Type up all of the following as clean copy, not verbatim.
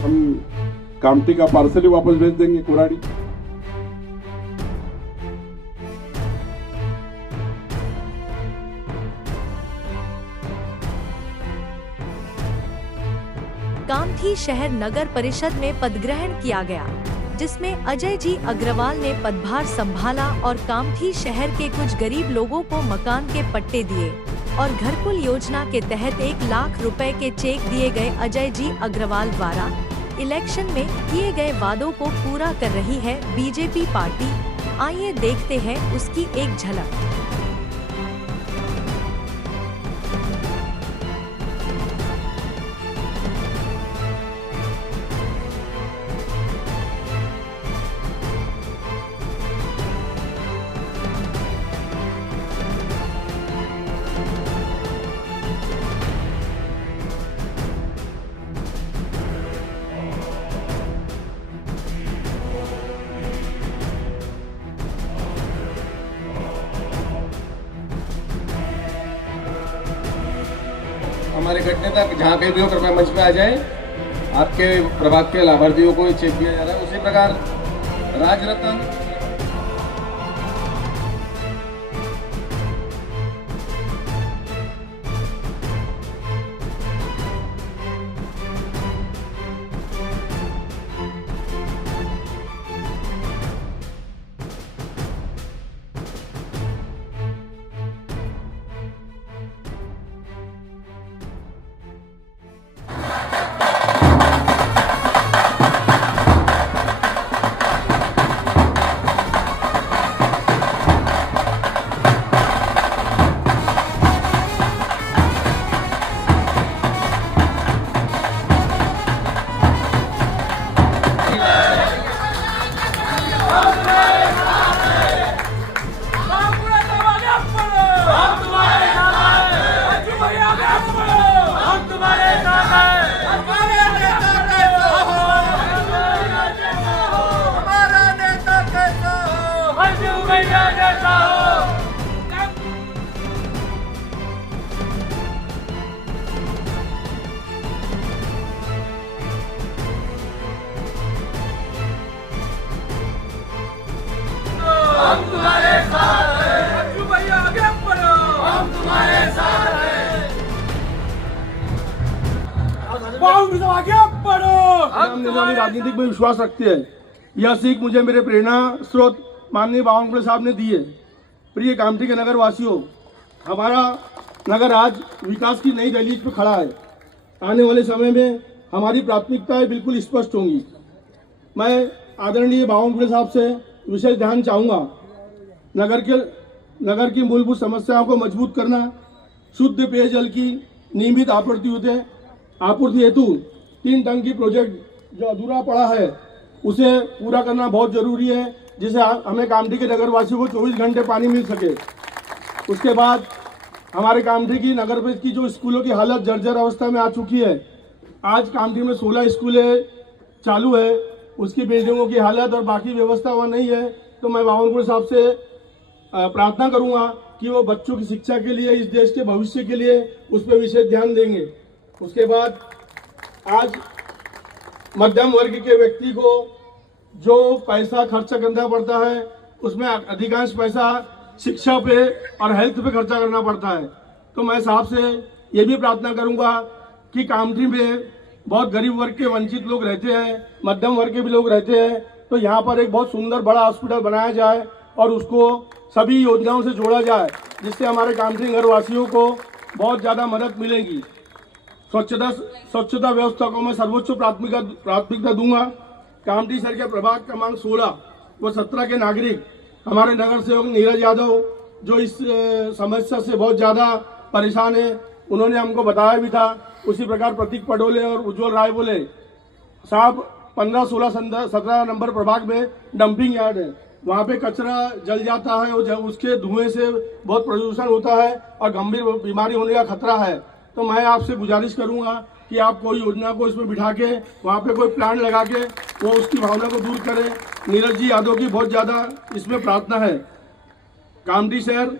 हम कामठी का पार्सल ही वापस भेज देंगे कुराड़ी। कामठी शहर नगर परिषद में पदग्रहण किया गया, जिसमें अजय जी अग्रवाल ने पदभार संभाला और कामठी शहर के कुछ गरीब लोगों को मकान के पट्टे दिए और घरकुल योजना के तहत 1 लाख रुपए के चेक दिए गए। अजय जी अग्रवाल द्वारा इलेक्शन में किए गए वादों को पूरा कर रही है बीजेपी पार्टी। आइए देखते हैं उसकी एक झलक। हमारे घटने तक जहाँ कहीं भी हो कृपया मंच पे आ जाए। आपके प्रभाग के लाभार्थियों को चेक दिया जा रहा है। उसी प्रकार राजरत्न हम तुम्हारे साथ हैं। बच्चू भैया आगे बढ़ो, हम तुम्हारे साथ हैं। कांग्रेस आगे बढ़ो, हम निजामी राजनीति में विश्वास रखते हैं। यह सीख मुझे मेरे प्रेरणा स्रोत माननीय बावनकुळे साहब ने दी है। प्रिय कामठी के नगर वासियों, हमारा नगर आज विकास की नई दहलीज पर खड़ा है। आने वाले समय में हमारी प्राथमिकताएं बिल्कुल स्पष्ट होंगी। मैं आदरणीय बावनकुळे साहब से विशेष ध्यान चाहूँगा। नगर की मूलभूत समस्याओं को मजबूत करना, शुद्ध पेयजल की नियमित आपूर्ति हेतु 3 टंकी प्रोजेक्ट जो अधूरा पड़ा है उसे पूरा करना बहुत जरूरी है, जिससे हमें कामठी के नगर वासियों को 24 घंटे पानी मिल सके। उसके बाद हमारे कामठी की नगर परिषद की जो स्कूलों की हालत जर्जर अवस्था में आ चुकी है। आज कामठी में 16 स्कूलें चालू है, उसकी बिल्डिंगों की हालत और बाकी व्यवस्था वहाँ नहीं है। तो मैं बावनकुळे साहब से प्रार्थना करूँगा कि वो बच्चों की शिक्षा के लिए, इस देश के भविष्य के लिए उस पर विशेष ध्यान देंगे। उसके बाद आज मध्यम वर्ग के व्यक्ति को जो पैसा खर्चा करना पड़ता है, उसमें अधिकांश पैसा शिक्षा पे और हेल्थ पे खर्चा करना पड़ता है। तो मैं साहब से ये भी प्रार्थना करूंगा कि कामठी में बहुत गरीब वर्ग के वंचित लोग रहते हैं, मध्यम वर्ग के भी लोग रहते हैं, तो यहाँ पर एक बहुत सुंदर बड़ा हॉस्पिटल बनाया जाए और उसको सभी योजनाओं से जोड़ा जाए, जिससे हमारे कामठी नगर वासियों को बहुत ज़्यादा मदद मिलेगी। स्वच्छता व्यवस्था को मैं सर्वोच्च प्राथमिकता दूंगा। कामठी शहर के प्रभाग क्रमांक 16 व 17 के नागरिक, हमारे नगर सेवक नीरज यादव जो इस समस्या से बहुत ज़्यादा परेशान है, उन्होंने हमको बताया भी था। उसी प्रकार प्रतीक पडोले और उज्जवल राय बोले साहब 15, 16, 17 नंबर प्रभाग में डंपिंग यार्ड है, वहाँ पे कचरा जल जाता है और उसके धुएं से बहुत प्रदूषण होता है और गंभीर बीमारी होने का खतरा है। तो मैं आपसे गुजारिश करूंगा कि आप कोई योजना को इसमें बिठा के वहाँ पे कोई प्लांट लगा के वो उसकी भावना को दूर करें। नीरज जी यादव की बहुत ज़्यादा इसमें प्रार्थना है। कामठी शहर,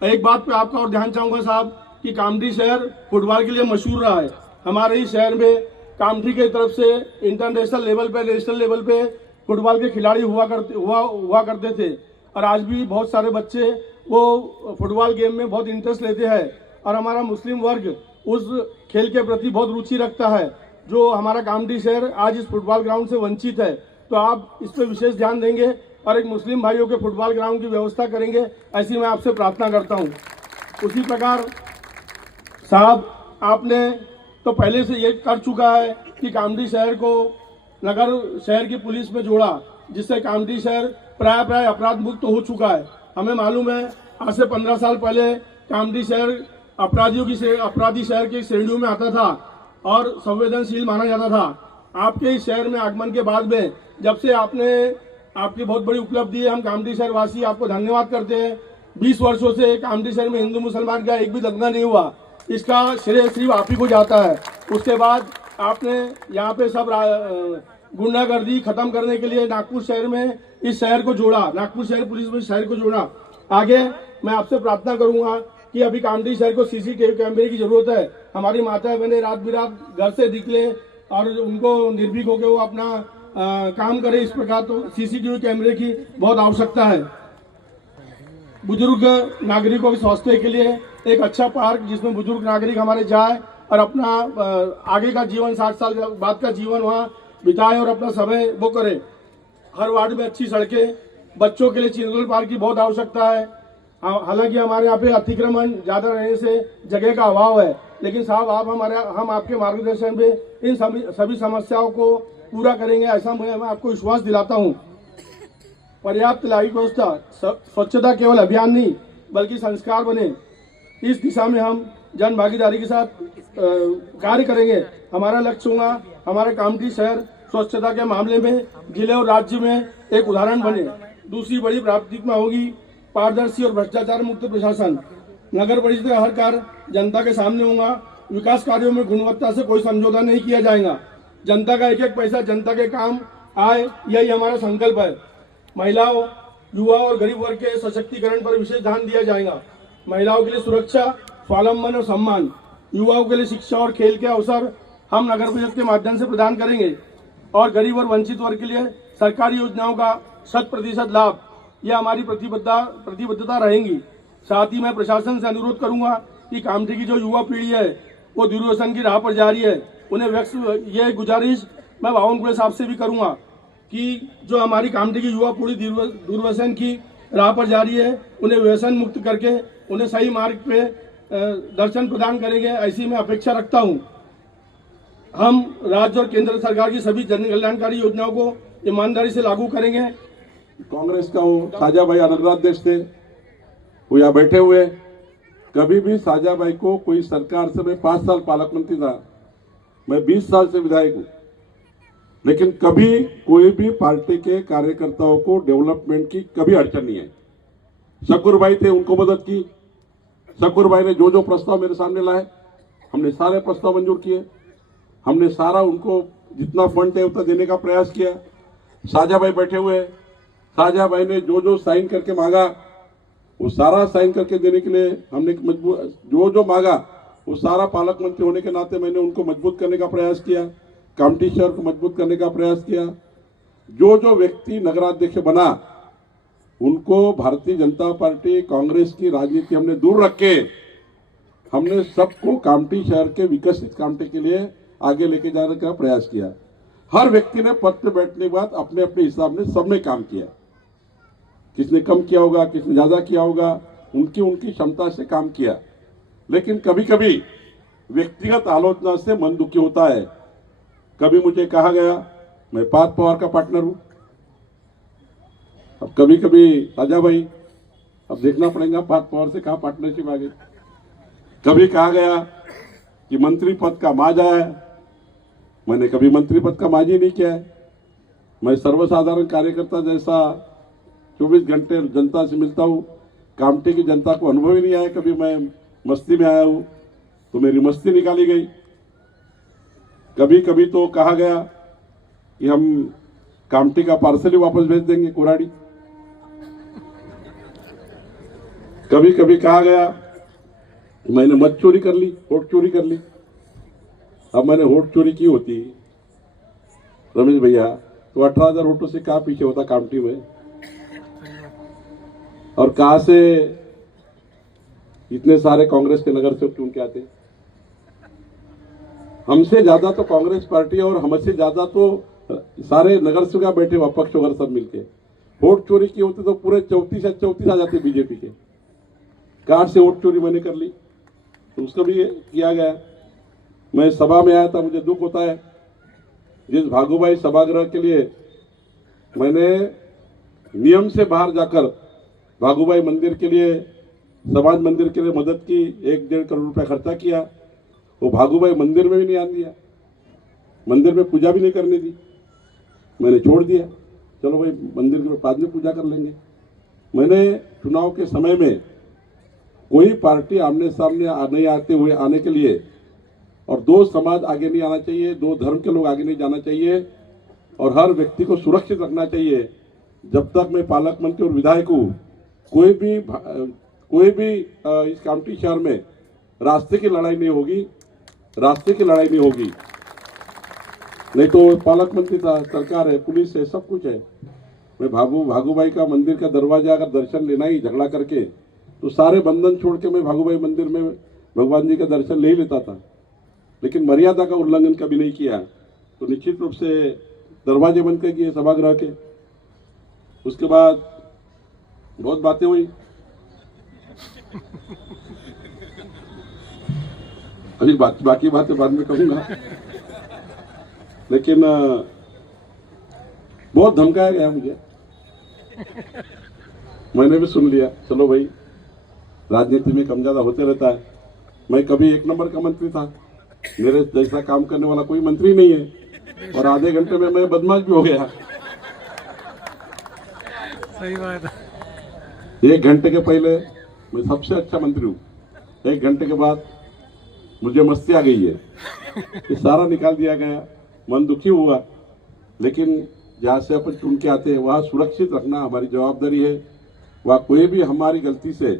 एक बात पे आपका और ध्यान चाहूँगा साहब कि कामठी शहर फुटबॉल के लिए मशहूर रहा है। हमारे ही शहर में कामठी की तरफ से इंटरनेशनल लेवल पे, नेशनल लेवल पे फुटबॉल के खिलाड़ी हुआ करते थे। और आज भी बहुत सारे बच्चे वो फुटबॉल गेम में बहुत इंटरेस्ट लेते हैं और हमारा मुस्लिम वर्ग उस खेल के प्रति बहुत रुचि रखता है। जो हमारा कामठी शहर आज इस फुटबॉल ग्राउंड से वंचित है, तो आप इस पर विशेष ध्यान देंगे और एक मुस्लिम भाइयों के फुटबॉल ग्राउंड की व्यवस्था करेंगे, ऐसी मैं आपसे प्रार्थना करता हूं। उसी प्रकार साहब, आपने तो पहले से ये कर चुका है कि कामठी शहर को नगर शहर की पुलिस में जोड़ा, जिससे कामठी शहर प्राय अपराध मुक्त हो चुका है। हमें मालूम है आज से 15 साल पहले कामठी शहर अपराधी शहर की श्रेणियों में आता था और संवेदनशील माना जाता था। आपके इस शहर में आगमन के बाद में जब से आपकी बहुत बड़ी उपलब्धि है, हम कामठी शहर वासी आपको धन्यवाद करते हैं। 20 वर्षों से कामठी शहर में हिंदू मुसलमान का एक भी दंगा नहीं हुआ, इसका श्रेय सिर्फ आप ही को जाता है। उसके बाद आपने यहाँ पे सब गुंडागर्दी खत्म करने के लिए नागपुर शहर में इस शहर को जोड़ा, नागपुर शहर पुलिस में शहर को जोड़ा। आगे मैं आपसे प्रार्थना करूंगा कि अभी कामठी शहर को सीसीटीवी कैमरे की जरूरत है। हमारी माताएं बहनें रात बिरात घर से निकले और उनको निर्भीक होकर वो अपना काम करे, इस प्रकार तो सीसीटीवी कैमरे की बहुत आवश्यकता है। बुजुर्ग नागरिकों के स्वास्थ्य के लिए एक अच्छा पार्क जिसमें बुजुर्ग नागरिक हमारे जाए और अपना आगे का जीवन 60 साल बाद का जीवन वहाँ बिताए और अपना समय वो करे। हर वार्ड में अच्छी सड़कें, बच्चों के लिए चिल्ड्रन पार्क की बहुत आवश्यकता है। हालांकि हमारे यहाँ पे अतिक्रमण ज्यादा रहने से जगह का अभाव है, लेकिन साहब हम आपके मार्गदर्शन में इन सभी समस्याओं को पूरा करेंगे, ऐसा मैं आपको विश्वास दिलाता हूँ। पर्याप्त लाइट व्यवस्था, स्वच्छता केवल अभियान नहीं बल्कि संस्कार बने, इस दिशा में हम जन भागीदारी के साथ कार्य करेंगे। हमारा लक्ष्य होगा हमारे कामठी शहर स्वच्छता के मामले में जिले और राज्य में एक उदाहरण बने। दूसरी बड़ी प्राथमिकता होगी पारदर्शी और भ्रष्टाचार मुक्त प्रशासन। नगर परिषद का हर कार्य जनता के सामने होगा। विकास कार्यों में गुणवत्ता से कोई समझौता नहीं किया जाएगा। जनता का एक एक पैसा जनता के काम आए, यही हमारा संकल्प है। महिलाओं, युवा और गरीब वर्ग के सशक्तिकरण पर विशेष ध्यान दिया जाएगा। महिलाओं के लिए सुरक्षा, स्वावलंबन और सम्मान, युवाओं के लिए शिक्षा और खेल के अवसर हम नगर परिषद के माध्यम से प्रदान करेंगे और गरीब और वंचित वर्ग के लिए सरकारी योजनाओं का 100% लाभ, यह हमारी प्रतिबद्धता रहेगी। साथ ही मैं प्रशासन से अनुरोध करूंगा कि कामठी की जो युवा पीढ़ी है वो दुर्व्यसन की राह पर जा रही है, उन्हें ये गुजारिश मैं बावनकुड़े साहब से भी करूंगा कि जो हमारी कामठी की युवा पीढ़ी दुर्व्यसन की राह पर जा रही है, उन्हें व्यसन मुक्त करके उन्हें सही मार्ग पे दर्शन प्रदान करेंगे, ऐसी मैं अपेक्षा रखता हूं। हम राज्य और केंद्र सरकार की सभी जन कल्याणकारी योजनाओं को ईमानदारी से लागू करेंगे। कांग्रेस का वो साजा भाई अनगराध्यक्ष थे, वो यहाँ बैठे हुए। कभी भी साजा भाई को कोई सरकार से, मैं 5 साल पालक मंत्री था, मैं 20 साल से विधायक हूं, लेकिन कभी कोई भी पार्टी के कार्यकर्ताओं को डेवलपमेंट की कभी अड़चन नहीं है। शकूर भाई थे, उनको मदद की। शकूर भाई ने जो जो प्रस्ताव मेरे सामने लाए, हमने सारे प्रस्ताव मंजूर किए। हमने सारा उनको जितना फंड है उतना देने का प्रयास किया। साजा भाई बैठे हुए, साजा भाई ने जो जो साइन करके मांगा वो सारा साइन करके देने के लिए हमने जो जो मांगा वो सारा पालक मंत्री होने के नाते मैंने उनको मजबूत करने का प्रयास किया, कामठी शहर को मजबूत करने का प्रयास किया। जो जो व्यक्ति नगराध्यक्ष बना उनको भारतीय जनता पार्टी कांग्रेस की राजनीति हमने दूर रख के हमने सबको कामठी शहर के विकसित कामठी के लिए आगे लेके जाने का प्रयास किया। हर व्यक्ति ने पद पे बैठने के बाद अपने अपने हिसाब से सबने काम किया। किसने कम किया होगा, किसने ज्यादा किया होगा, उनकी उनकी क्षमता से काम किया। लेकिन कभी कभी व्यक्तिगत आलोचना से मन दुखी होता है। कभी मुझे कहा गया मैं पार्थ पवार का पार्टनर हूं, अब कभी कभी राजा भाई अब देखना पड़ेगा पार्थ पवार से कहा पार्टनरशिप आ गई। कभी कहा गया कि मंत्री पद का माज आया है, मैंने कभी मंत्री पद का माज ही नहीं किया है। मैं सर्वसाधारण कार्यकर्ता जैसा 24 घंटे जनता से मिलता हूँ। कामठी की जनता को अनुभव ही नहीं आया कभी मैं मस्ती में आया हूँ, तो मेरी मस्ती निकाली गई। कभी कभी तो कहा गया कि हम कामठी का पार्सल ही वापस भेज देंगे कोराड़ी। कभी कभी कहा गया मैंने मत चोरी कर ली, वोट चोरी कर ली। अब मैंने वोट चोरी की होती रमेश भैया तो 18,000 वोटों से कहाँ पीछे होता कामठी में, और कहां से इतने सारे कांग्रेस के नगर सेवक चुन के आते। हमसे ज्यादा तो कांग्रेस पार्टी और हमसे ज्यादा तो सारे नगर सेवक बैठे अपक्ष वगैरह सब मिलके वोट चोरी की होती तो पूरे 34 आ जाते बीजेपी के। कार्ड से वोट चोरी मैंने कर ली तो उसका भी किया गया। मैं सभा में आया था, मुझे दुख होता है जिस भागुबाई सभागृह के लिए मैंने नियम से बाहर जाकर भागुबाई मंदिर के लिए, समाज मंदिर के लिए मदद की, 1-1.5 करोड़ रुपया खर्चा किया, वो भागुबाई मंदिर में भी नहीं आने दिया, मंदिर में पूजा भी नहीं करने दी। मैंने छोड़ दिया, चलो भाई मंदिर के बाद में पूजा कर लेंगे। मैंने चुनाव के समय में कोई पार्टी आमने सामने नहीं आते हुए आने के लिए, और दो समाज आगे नहीं आना चाहिए, दो धर्म के लोग आगे नहीं जाना चाहिए, और हर व्यक्ति को सुरक्षित रखना चाहिए। जब तक मैं पालक मंत्री और विधायक हूँ, कोई भी इस कामठी शहर में रास्ते की लड़ाई नहीं होगी, रास्ते की लड़ाई नहीं होगी। नहीं तो पालक मंत्री था, सरकार है, पुलिस है, सब कुछ है। मैं भागुबाई का मंदिर का दरवाजा अगर दर्शन लेना ही झगड़ा करके तो सारे बंधन छोड़ के मैं भागुबाई मंदिर में भगवान जी का दर्शन ले ही लेता था, लेकिन मर्यादा का उल्लंघन कभी नहीं किया। तो निश्चित रूप से दरवाजे बंद कर किए सभागृह के। उसके बाद बहुत बातें हुई, अभी बाकी बातें बाद में कहूंगा, लेकिन बहुत धमकाया गया मुझे। मैंने भी सुन लिया, चलो भाई राजनीति में कम ज्यादा होते रहता है। मैं कभी 1 नंबर का मंत्री था, मेरे जैसा काम करने वाला कोई मंत्री नहीं है, और आधे घंटे में मैं बदमाश भी हो गया। सही बात है। 1 घंटे के पहले मैं सबसे अच्छा मंत्री हूँ, 1 घंटे के बाद मुझे मस्ती आ गई है, ये सारा निकाल दिया गया, मन दुखी हुआ। लेकिन जहाँ से अपन चुन के आते हैं वहाँ सुरक्षित रखना हमारी जवाबदारी है। वहाँ कोई भी हमारी गलती से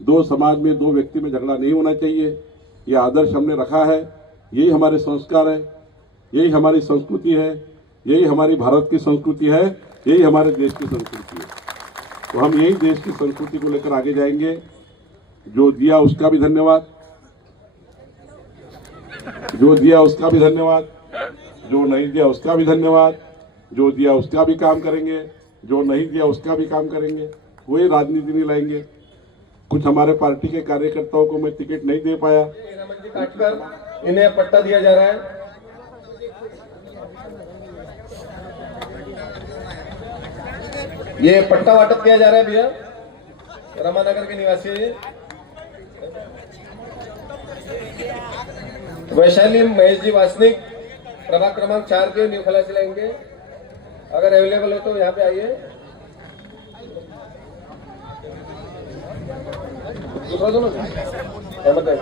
दो समाज में, दो व्यक्ति में झगड़ा नहीं होना चाहिए, यह आदर्श हमने रखा है। यही हमारे संस्कार है, यही हमारी संस्कृति है, यही हमारी भारत की संस्कृति है, यही हमारे देश की संस्कृति है। तो हम यही देश की संस्कृति को लेकर आगे जाएंगे। जो दिया उसका भी धन्यवाद, जो दिया उसका भी धन्यवाद, जो नहीं दिया उसका भी धन्यवाद, जो दिया उसका भी काम करेंगे, जो नहीं दिया उसका भी काम करेंगे। कोई राजनीति नहीं लाएंगे। कुछ हमारे पार्टी के कार्यकर्ताओं को मैं टिकट नहीं दे पाया, काटकर इन्हें पट्टा दिया जा रहा है। ये पट्टा वाटप किया जा रहा है भैया, रमानगर के निवासी है। वैशाली महेश जी वासनिक प्रभाग क्रमांक 4 के न्यू खलासी लेंगे, अगर अवेलेबल हो तो यहाँ पे आइए। दूसरा दो ना, अहमद है।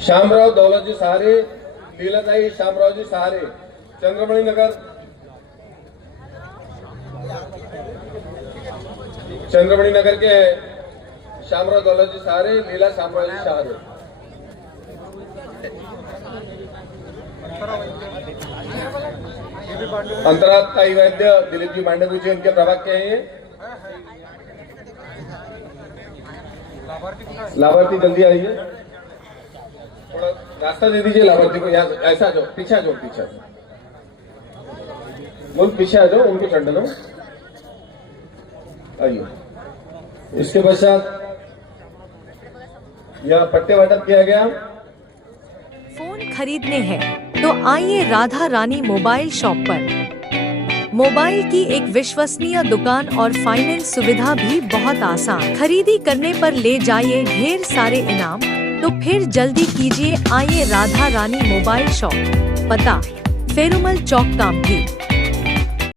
श्यामराव दौलत जी सहारे, लीलाताई श्यामराव जी सहारे, चंद्रमणि नगर, चंद्रमणि नगर के श्यामराव दौलत जी सहारे, लीला श्यामराव जी सहारे। अंतराताई वैद्य दिलीप जी मांडवी जी उनके प्रभाग के हैं। लाभार्थी जल्दी आइए, थोड़ा रास्ता दे दीजिए लाभार्थी को। यहाँ ऐसा आ जाओ, पीछे आ जाओ, पीछे आ जाओ, बोल पीछे आ जाओ, उनको चढ़ने दो, आइए। इसके पश्चात यह पट्टे वाटप किया गया। फोन खरीदने हैं तो आइए राधा रानी मोबाइल शॉप पर। मोबाइल की एक विश्वसनीय दुकान और फाइनेंस सुविधा भी बहुत आसान। खरीदी करने पर ले जाइए ढेर सारे इनाम, तो फिर जल्दी कीजिए, आइए राधा रानी मोबाइल शॉप। पता फेरुमल चौक कामठी।